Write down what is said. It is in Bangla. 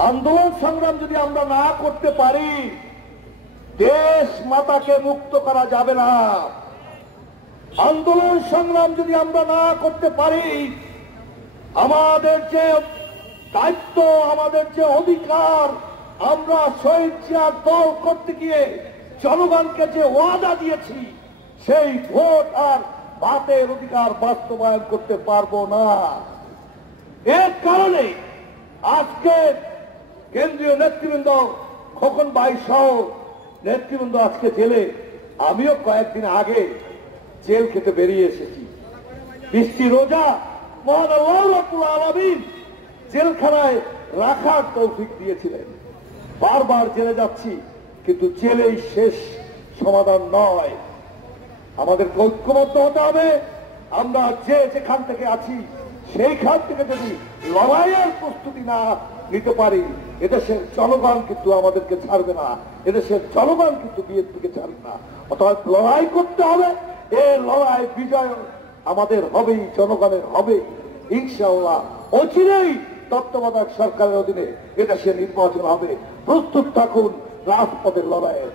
আন্দোলন সংগ্রাম যদি আমরা না করতে পারি, দেশ মাতাকে মুক্ত করা যাবে না। আন্দোলন সংগ্রাম যদি আমরা না করতে পারি, আমাদের যে দায়িত্ব, আমাদের যে অধিকার, আমরা শহীদ জিয়ার দল করতে গিয়ে জনগণকে যে ওয়াদা দিয়েছি, সেই ভোট আর ভাতের অধিকার বাস্তবায়ন করতে পারবো না। এর কারণে আজকে কেন্দ্রীয় নেতৃবৃন্দ, খোকন ভাই সহ নেতৃবৃন্দ আজকে জেলে। আমিও কয়েকদিন আগে জেল খেতে বেরিয়ে এসেছি। বৃষ্টি রোজা মহান আল্লাহ রাব্বুল আলামিন জেলখানায় রাখার তৌফিক দিয়েছিলেন। বারবার জেলে যাচ্ছি, কিন্তু জেলেই শেষ সমাধান নয়। আমাদেরকে ঐক্যবদ্ধ হতে হবে। আমরা যে যেখান থেকে আছি সেইখান থেকে যদি লড়াইয়ের প্রস্তুতি না নিতে পারি, এদেশের জনগণ কিন্তু আমাদেরকে ছাড়বে না, এদেশের জনগণ কিন্তু বিএনপিকে ছাড়বে না। অতএব লড়াই করতে হবে। এই লড়াই বিজয় আমাদের হবেই, জনগণের হবেই ইনশাআল্লাহ। অচিরেই তত্ত্বাবধায়ক সরকারের অধীনে এদেশে নির্বাচন হবে। প্রস্তুত থাকুন রাজপথের লড়াইয়ের।